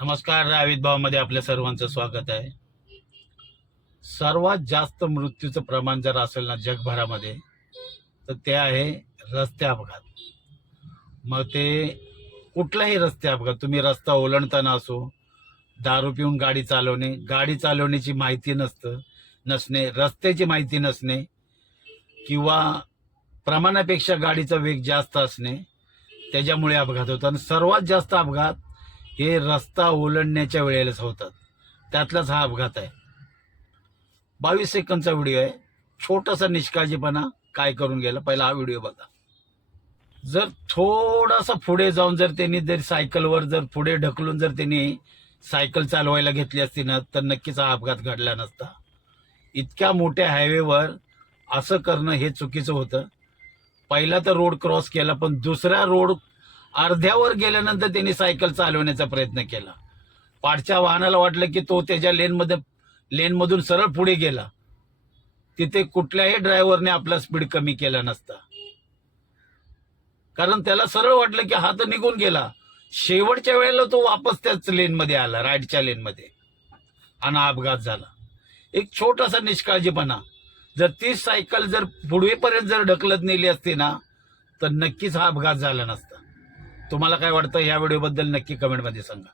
नमस्कार. रावित भावमध्ये आपल्या सर्वांचं स्वागत आहे. सर्वात जास्त मृत्यूचं प्रमाण जर असेल ना जगभरामध्ये तर ते आहे रस्ते अपघात. मग ते कुठलाही रस्ते अपघात, तुम्ही रस्ता ओलांडताना असो, दारू पिऊन गाडी चालवण्याची माहिती नसणे, रस्त्याची माहिती नसणे किंवा प्रमाणापेक्षा गाडीचा वेग जास्त असणे, त्याच्यामुळे अपघात होतात. आणि सर्वात जास्त अपघात हे रस्ता ओलांडण्याच्या वेळेलाच होतात. त्यातलाच हा अपघात आहे. 22 सेकंदचा व्हिडिओ आहे. छोटासा निष्काळजीपणा काय करून गेला, पहिला हा व्हिडिओ बघा. जर थोडासा पुढे जाऊन जर त्यांनी सायकलवर जर पुढे ढकलून जर त्यांनी सायकल चालवायला घेतली असती ना तर नक्कीच हा अपघात घडला नसता. इतक्या मोठ्या हायवेवर असं करणं हे चुकीचं होतं. पहिला तर रोड क्रॉस केला, पण दुसरा रोड अर्ध्यावर गेल्यानंतर त्यांनी सायकल चालवण्याचा प्रयत्न केला. पाठच्या वाहनाला वाटलं की तो त्याच्या लेनमधून सरळ पुढे गेला. तिथे कुठल्याही ड्रायव्हरने आपला स्पीड कमी केला नसता, कारण त्याला सरळ वाटलं की हा तर निघून गेला. शेवटच्या वेळेला तो वापस त्याच लेनमध्ये आला, राईटच्या लेनमध्ये, आणि अपघात झाला. एक छोटासा निष्काळजीपणा, जर ती सायकल जर पुढेपर्यंत जर ढकलत नेली असती ना तर नक्कीच हा अपघात झाला नसता. तुम्हाला काय वाटतं या व्हिडिओबद्दल नक्की कमेंटमध्ये सांगा.